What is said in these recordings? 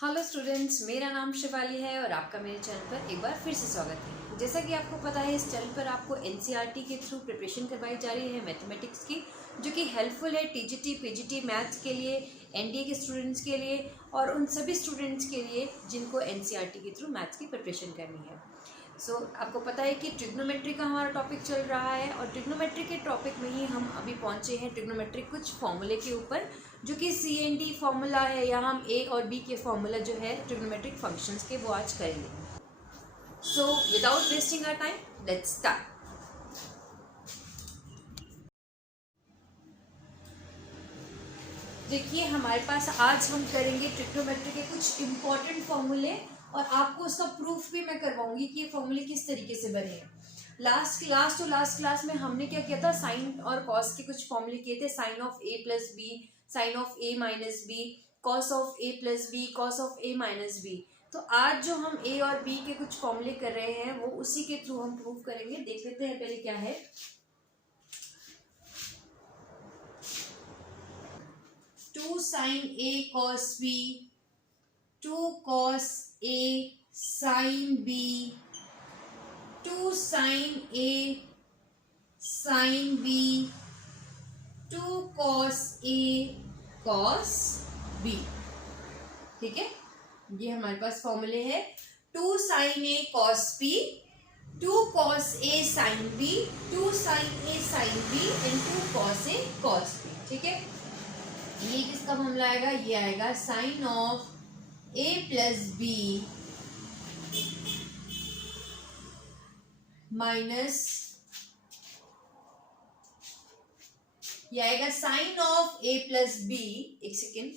Hello students, मेरा नाम शिवाली है और आपका मेरे चैनल पर एक बार फिर से स्वागत है। जैसा कि आपको पता है, इस चैनल पर आपको एनसीईआरटी के थ्रू प्रिपरेशन करवाई जा रही है मैथमेटिक्स की, जो कि हेल्पफुल है टीजीटी पीजीटी मैथ्स के लिए, एनडीए के स्टूडेंट्स के लिए और उन सभी स्टूडेंट्स के लिए जिनको एनसीईआरटी के थ्रू मैथ्स की प्रिपरेशन करनी है। आपको पता है कि ट्रिग्नोमेट्री का हमारा टॉपिक चल रहा है और ट्रिग्नोमेट्री के टॉपिक में ही हम अभी पहुंचे हैं ट्रिग्नोमेट्री कुछ फॉर्मूले के ऊपर, जो कि CND फॉर्मूला है या हम A और B के फॉर्मूला जो है ट्रिग्नोमेट्रिक फंक्शंस के, वो आज करेंगे। So without wasting our time, let's start. देखिए, हमारे पास आज हम करेंगे ट्रिग्नोमेट्री के कुछ इंपॉर्टेंट फॉर्मूले और आपको उसका प्रूफ भी मैं करवाऊंगी कि ये फॉर्मूले किस तरीके से बने हैं। लास्ट क्लास में हमने क्या किया था, साइन और कॉस के कुछ फॉर्मूले किए थे। Sine of A plus B, sine of A minus B, cos of A plus B, cos of A minus B. तो आज जो हम A और B के कुछ फॉर्मूले कर रहे हैं वो उसी के थ्रू हम प्रूफ करेंगे। देख लेते हैं पहले क्या है। 2 sin A cos B, 2 cos A sin B, 2 sin A sin B, 2 cos A cos B। ठीक है, ये हमारे पास फॉर्मूले है। 2 sin A cos B, 2 cos A sin B, 2 sin A sin B and 2 cos A cos B। ठीक है, ये किसका फॉर्मूला आएगा? ये आएगा sine of A plus B minus, ये आएगा sine of A plus B, एक second,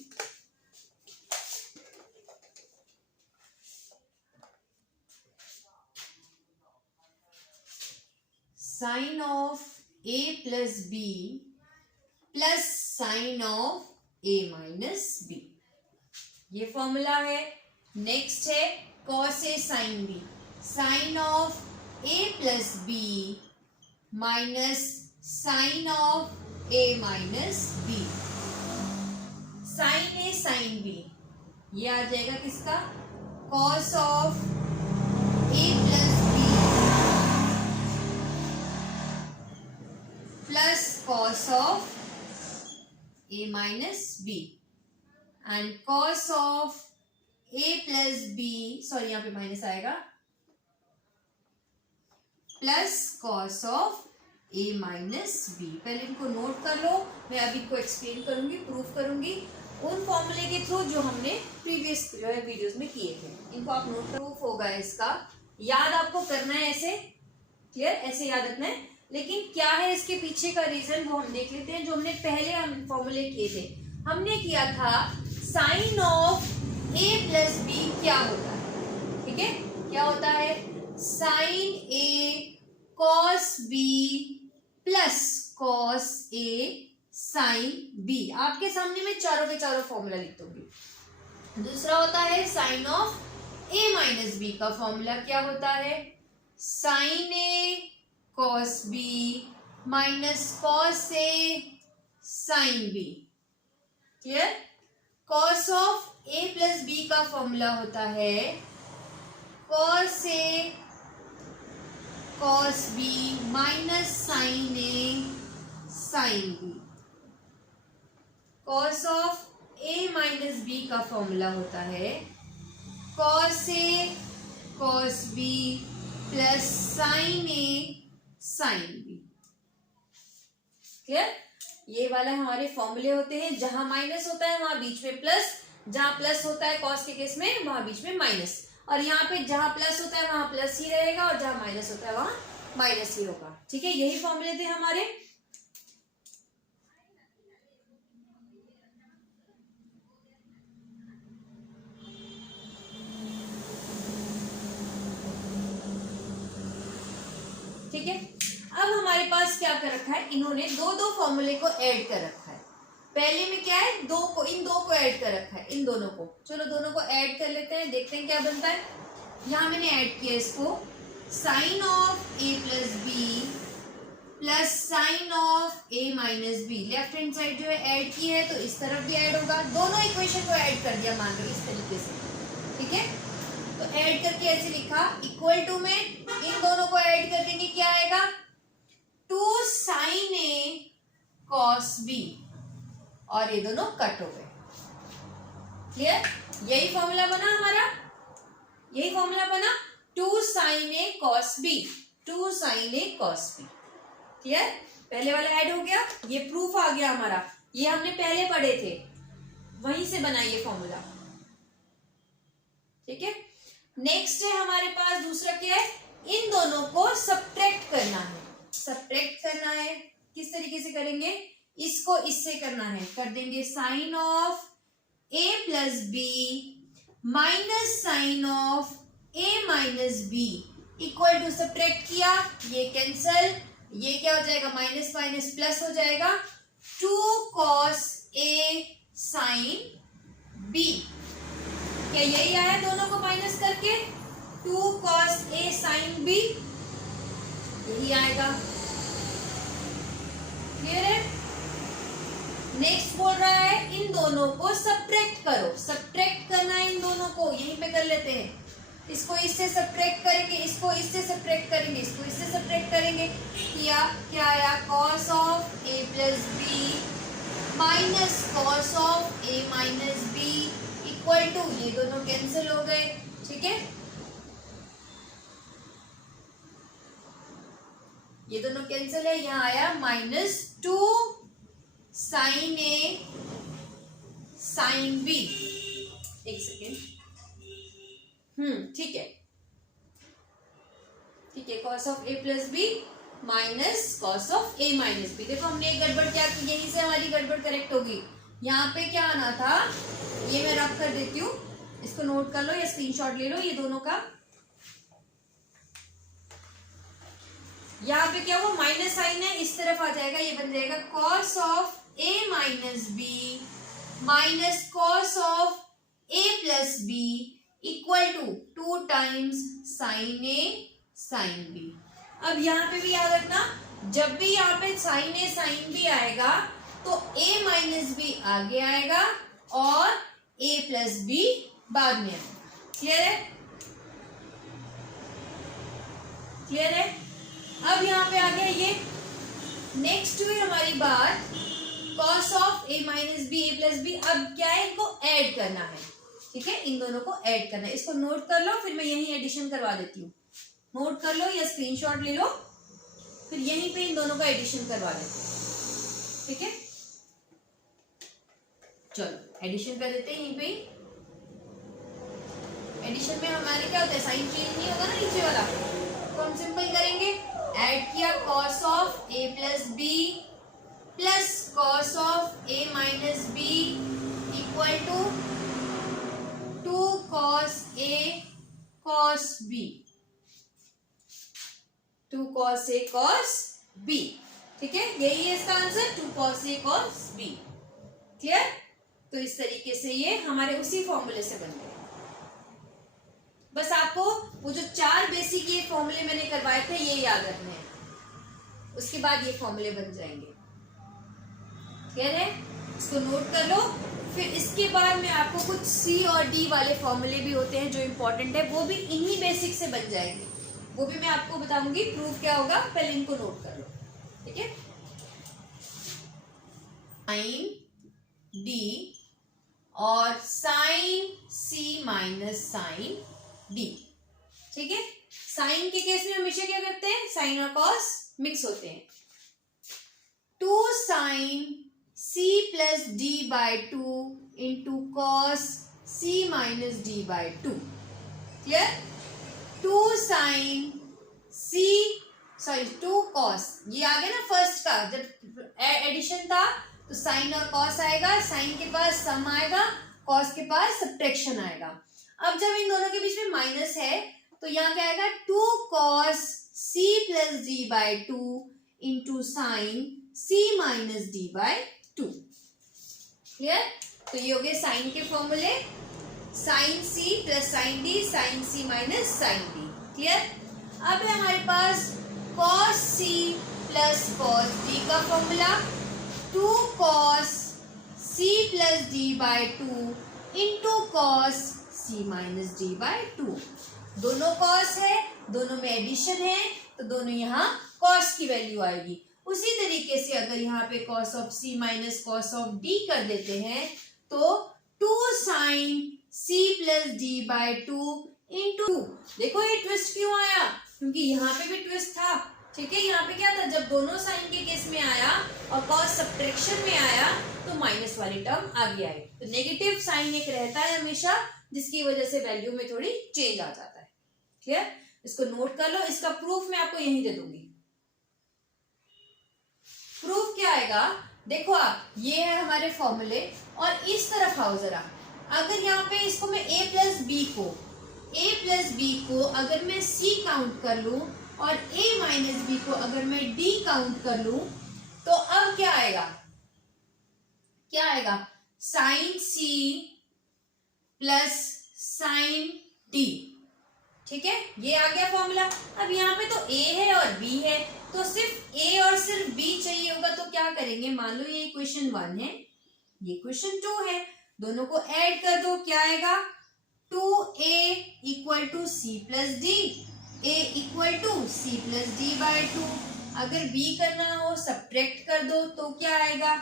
sine of A plus B plus sine of A minus B, ये फॉर्मूला है। नेक्स्ट है cos A sine B, sine of A plus B minus sine of A minus B, sine A sine B, ये आ जाएगा किसका? Cos of A plus B plus cos of A minus B and cos of A plus B, sorry यहाँ पे minus आएगा, plus cos of A minus B. पहले इनको note कर लो, मैं अभी इनको एक्सप्लेन करूंगी, प्रूफ करूंगी उन फॉर्मूले के थ्रू जो हमने प्रीवियस जो है वीडियोस में किए थे। इनको आप नोट करो, प्रूफ होगा इसका, याद आपको करना है ऐसे, क्लियर, ऐसे याद रखना है। लेकिन क्या है इसके पीछे का रीजन, वो हम देख लेते हैं। जो हमने पहले हम फॉर्मूले किए थे, हमने किया था sine of A plus B क्या होता है। ठीक है, क्या होता है? Sine A cos B plus cos A sine B। आपके सामने मैं चारों के चारों फॉर्मूला लिख दूंगी। दूसरा होता है sine of A minus B का फॉर्मूला क्या होता है? Sine A cos B minus cos A sine B। Clear? Cos of A plus B का फॉर्मूला होता है cos A cos B minus sine A sine B। Cos of A minus B का formula होता है cos A cos B plus sine A sine B। Clear? ये वाला हमारे फॉर्मूले होते हैं। जहां माइनस होता है वहां बीच में प्लस, जहां प्लस होता है कॉस के केस में वहां बीच में माइनस, और यहाँ पे जहां प्लस होता है वहां प्लस ही रहेगा और जहां माइनस होता है वहां माइनस ही होगा। ठीक है, यही फॉर्मूले थे हमारे। ठीक है, अब हमारे पास क्या कर रखा है, इन्होंने दो फॉर्मूले को ऐड कर रखा है। पहले में क्या है, इन दो को ऐड कर रखा है, इन दोनों को। चलो दोनों को ऐड कर लेते हैं, देखते हैं क्या बनता है। यहां मैंने ऐड किया इसको, sine of A plus B plus sine of A minus B. Left hand side जो है ऐड की है तो इस तरफ भी ऐड होगा। दोनों इक्वेशन को ऐड कर दिया, मान लो इस तरीके से। ठीक है, तो ऐड करके ऐसे लिखा, इक्वल टू में इन दोनों को ऐड कर देंगे, क्या आएगा 2 sin A cos B, और ये दोनों कट हो गए। क्लियर, यही फॉर्मूला बना हमारा, यही फॉर्मूला बना 2 sin A cos B, 2 sin A cos B। Clear, पहले वाला ऐड हो गया, ये प्रूफ आ गया हमारा, ये हमने पहले पढ़े थे, वहीं से बना ये फॉर्मूला। ठीक है, नेक्स्ट है हमारे पास दूसरा क्या है, इन दोनों को सब्ट्रैक्ट करना है। सब्ट्रैक्ट करना है किस तरीके से करेंगे, इसको इससे करना है, कर देंगे sine of A plus B minus sine of A minus B equal to, subtract किया, ये कैंसल, ये क्या हो जाएगा माइनस माइनस प्लस हो जाएगा, 2 cos A sin B। क्या यही आया दोनों को माइनस करके, 2 cos A sin B, यही आएगा। क्लियर है, नेक्स्ट बोल रहा है इन दोनों को सब्ट्रैक्ट करो, सब्ट्रैक्ट करना है इन दोनों को, यहीं पे कर लेते हैं, इसको इससे सब्ट्रैक्ट करेंगे, इसको इससे सब्ट्रैक्ट करेंगे, इसको इससे सब्ट्रैक्ट करेंगे, किया, क्या आया cos of A plus B minus cos of A minus B equal to, ये दोनों कैंसिल हो गए। ठीक है, ये दोनों कैंसिल है, यहाँ आया minus 2 sin A sin B। एक सेकेंड, ठीक है, ठीक है, cos of A plus B minus cos of A minus B. देखो हमने एक गड़बड़ क्या की, यहीं से हमारी गड़बड़ करेक्ट होगी। यहाँ पे क्या आना था, ये मैं रब कर देती हूँ, इसको नोट कर लो या स्क्रीनशॉट ले लो, ये दोनों का। यहाँ पे क्या हुआ, माइनस साइन है, इस तरफ आ जाएगा, ये बन जाएगा cos of A minus B minus cos of A plus B equal to 2 times sine A sine B। अब यहाँ पे भी याद रखना, जब भी यहाँ पे साइन A साइन B आएगा तो A माइनस बी आगे आएगा और A प्लस बी बाद में आएगा। क्लियर है, क्लियर है। अब यहाँ पे आ गया ये, नेक्स्ट हुई हमारी बात cos of A minus B A plus B. अब क्या है, इनको ऐड करना है। ठीक है, इन दोनों को ऐड करना है, इसको नोट कर लो, फिर मैं यहीं एडिशन करवा देती हूँ। नोट कर लो या स्क्रीनशॉट ले लो, फिर यहीं पे इन दोनों का एडिशन करवा देते हैं। ठीक है, चलो एडिशन कर देते हैं यहीं पे। एडिशन में हमारे क्या होता है, साइन चेंज नहीं होगा ना नीचे वाला, तो हम सिंपल करेंगे, ऐड किया cos of A plus B plus cos of A minus B equal to 2 cos A cos B, 2 cos A cos B। ठीक है, यही है इसका answer, 2 cos A cos B। Clear, तो इस तरीके से ये हमारे उसी फॉर्मूले से बन गए। बस आपको वो जो 4 बेसिक ये फॉर्मूले मैंने करवाए थे ये याद रखने हैं, उसके बाद ये फॉर्मूले बन जाएंगे। क्लियर है, इसको नोट कर लो। फिर इसके बाद में आपको कुछ C और D वाले फॉर्मूले भी होते हैं जो इम्पोर्टेंट है, वो भी इन्हीं बेसिक से बन जाएंगे, वो भी मैं आपको बताऊंगी। प्रूफ क्या होगा, पहले इनको नोट कर लो। ठीक है, साइन D और sine C minus sine D। ठीक है, साइन के केस में हमेशा क्या करते हैं, साइन और कॉस मिक्स होते हैं। 2 sine C plus D by 2 into cos C minus D by 2। Clear, 2 sine C, sorry 2 cos, ये आ गया ना फर्स्ट का, जब एडिशन था तो साइन और कॉस आएगा, साइन के पास सम आएगा, कॉस के पास सब्ट्रैक्शन आएगा। अब जब इन दोनों के बीच में माइनस है तो यहाँ क्या आएगा, 2 cos C plus D by 2 into sine C minus D by 2। Clear, तो ये हो गए साइन के फॉर्मूले, sine C plus sine D, sine C minus sine D। Clear, अब है हमारे पास cos C plus cos D का formula, 2 cos C plus D by 2 into cos c minus D by two. दोनों कॉस है, दोनों में एडिशन है, तो दोनों यहाँ कॉस की वैल्यू आएगी। उसी तरीके से अगर यहाँ पे cos of c minus cos of d कर देते हैं तो 2 sine c plus D by two into. देखो ये ट्विस्ट क्यों आया, क्योंकि यहाँ पे भी ट्विस्ट था। ठीक है, यहाँ पे क्या था, जब दोनों साइन के केस में आया और कॉस सब्ट्रैक्शन में आया तो माइनस वाली टर्म आगे आई। तो नेगेटिव साइन एक रहता है हमेशा, जिसकी वजह से वैल्यू में थोड़ी चेंज आ जाता है। क्लियर, इसको नोट कर लो। इसका प्रूफ मैं आपको यहीं दे दूंगी। प्रूफ क्या आएगा, देखो आप, ये है हमारे फॉर्मूले और इस तरफ आओ जरा। अगर यहाँ पे इसको मैं a प्लस बी को अगर मैं c काउंट कर लूं और a माइनस बी को अगर मैं d काउंट कर लूं तो अब क्या आएगा, क्या आएगा, sine c plus sine d। ठीक है, ये आ गया फॉर्मूला। अब यहाँ पे तो a है और b है, तो सिर्फ a और सिर्फ b चाहिए होगा, तो क्या करेंगे, मान लो ये इक्वेशन 1 है, ये इक्वेशन 2 है, दोनों को ऐड कर दो, क्या आएगा, 2a equal to C plus D, a equal to C plus D by two. अगर b करना हो सब्ट्रैक्ट कर दो तो क्या आएगा,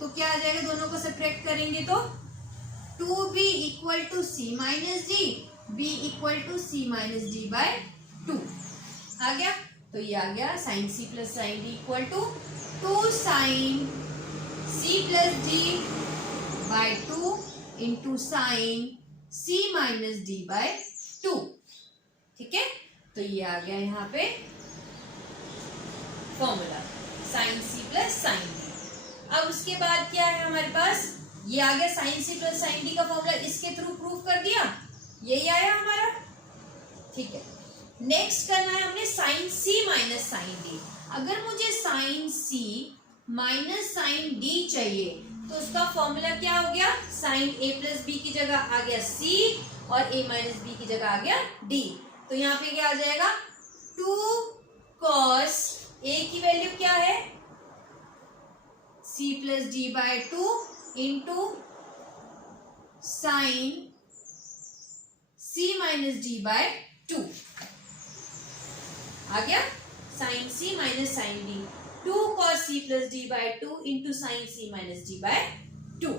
तो क्या आ जाएगा, दोनों को सब्ट्रैक्ट करेंगे तो 2b equal to C minus D, b equal to C minus D by two. आ गया, तो ये आ गया sine C plus sine D equal to 2 sine C plus D by two into sine C minus D by two. ठीक है, तो ये आ गया यहाँ पे formula sine C plus sine D. अब उसके बाद क्या है हमारे पास, ये आ गया sine C plus sine D का फॉर्मूला, इसके थ्रू प्रूफ कर दिया, यही आया हमारा। ठीक है, नेक्स्ट करना है हमने sign C minus sine D. अगर मुझे sign C minus sine D चाहिए तो उसका फॉर्मूला क्या हो गया, साइन ए प्लस बी की जगह आ गया सी और ए माइनस बी की जगह आ गया डी। तो यहाँ पे क्या आ जाएगा, 2 कॉस ए की वैल्यू क्या है, C plus D by two into sine C minus D by two. आ गया sine C minus sine D, 2 cos c plus D by two into sine C minus D by two.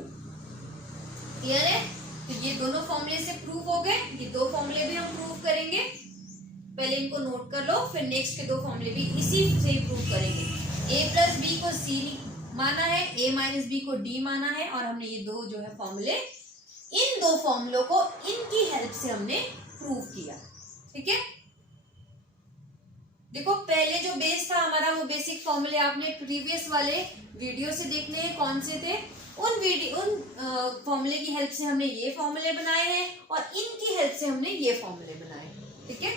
Clear है, तो ये दोनों फॉर्मूले से proof हो गए। ये दो फॉर्मूले भी हम प्रूफ करेंगे, पहले इनको नोट कर लो, फिर नेक्स्ट के दो फॉर्मूले भी इसी से प्रूफ करेंगे। a प्लस बी को c माना है, a माइनस बी को d माना है, और हमने ये दो जो है फॉर्मूले, इन दो फॉर्मूलों को इनकी हेल्प से हमने प्रूफ किया। ठीक है, देखो पहले जो बेस था हमारा, वो बेसिक फॉर्मूले आपने प्रीवियस वाले वीडियो से देखने हैं, कौन से थे, उन फॉर्मूले की हेल्प से हमने ये फॉर्मूले बनाए हैं और इनकी हेल्प से हमने ये फॉर्मूले बनाए। ठीक है,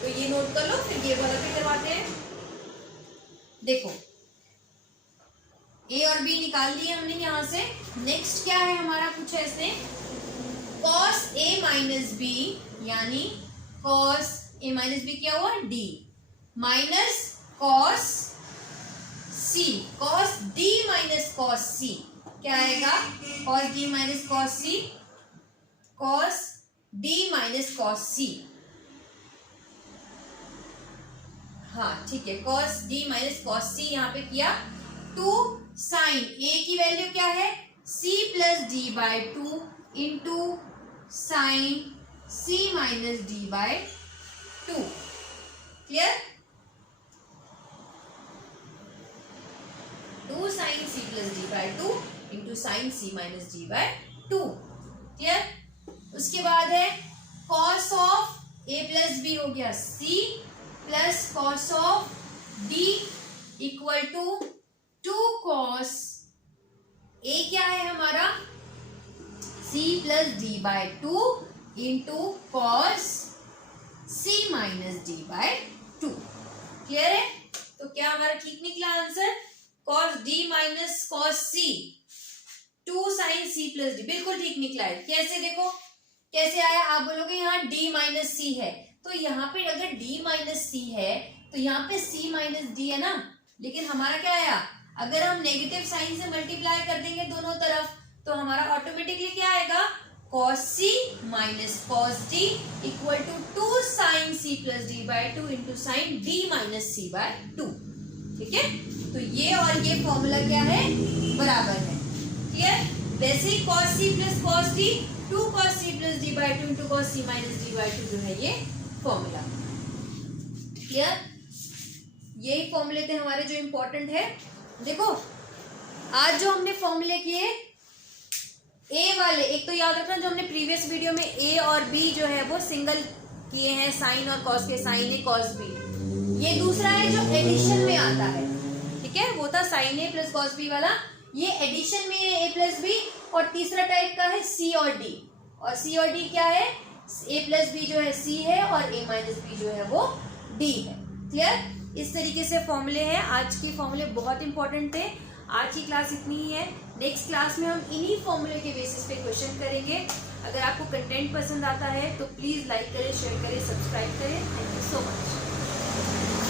तो ये नोट कर लो, फिर ये वाला भी करवाते हैं। देखो ए और बी निकाल लिए हमने यहां से। नेक्स्ट क्या है हमारा, कुछ ऐसे cos a माइनस बी, यानी cos a माइनस बी क्या हुआ, d minus cos c, cos d minus cos c क्या आएगा, cos d minus cos c, cos d minus cos c। हाँ ठीक है, cos d minus cos c यहाँ पे किया। 2 साइन a की वैल्यू क्या है, c plus D by two into sine c minus D by two. Clear, 2 sine c plus D by two into sine c minus D by two. Clear, उसके बाद है cos of a plus b हो गया c plus cos of d equal to 2 cos a क्या है हमारा, c plus D by two into cos c minus D by two. Clear है, तो क्या हमारा ठीक निकला answer, cos d minus cos c, 2 sine c plus D, बिल्कुल ठीक निकला है। कैसे, देखो कैसे आया, आप बोलोगे यहाँ d माइनस c है, तो यहाँ पे अगर d माइनस c है तो यहाँ पे c माइनस डी है ना, लेकिन हमारा क्या आया, अगर हम नेगेटिव साइन से मल्टीप्लाई कर देंगे दोनों तरफ तो हमारा ऑटोमेटिकली क्या आएगा, cos c minus cos d equal to 2 sin c plus d by 2 into sin d minus c by 2। ठीक है, तो ये और ये फॉर्मूला क्या है, बराबर है। क्लियर? वैसे ही cos c plus cos d 2 cos c plus d by 2 into cos c minus d by 2 जो है ये फॉर्मूला। क्लियर? यही फॉर्मूले थे हमारे जो इम्पोर्टेंट है। देखो आज जो हमने फॉर्मूले किए ए वाले, एक तो याद रखना जो हमने प्रीवियस वीडियो में ए और बी जो है वो सिंगल किए हैं, साइन और कॉस के, साइन ए कॉस बी। ये दूसरा है जो एडिशन में आता है। ठीक है, वो था साइन ए प्लस कॉस बी वाला, ये एडिशन में है ए प्लस बी। और तीसरा टाइप का है सी और डी, और सी और डी क्या है, ए प्लस बी जो है सी है और ए माइनस बी जो है वो डी है। क्लियर? इस तरीके से फॉर्मूले हैं। आज के फॉर्मूले बहुत इंपॉर्टेंट थे। आज की क्लास इतनी ही है। नेक्स्ट क्लास में हम इन्हीं फॉर्मूले के बेसिस पे क्वेश्चन करेंगे। अगर आपको कंटेंट पसंद आता है तो प्लीज़ लाइक करें, शेयर करें, सब्सक्राइब करें। Thank you so much.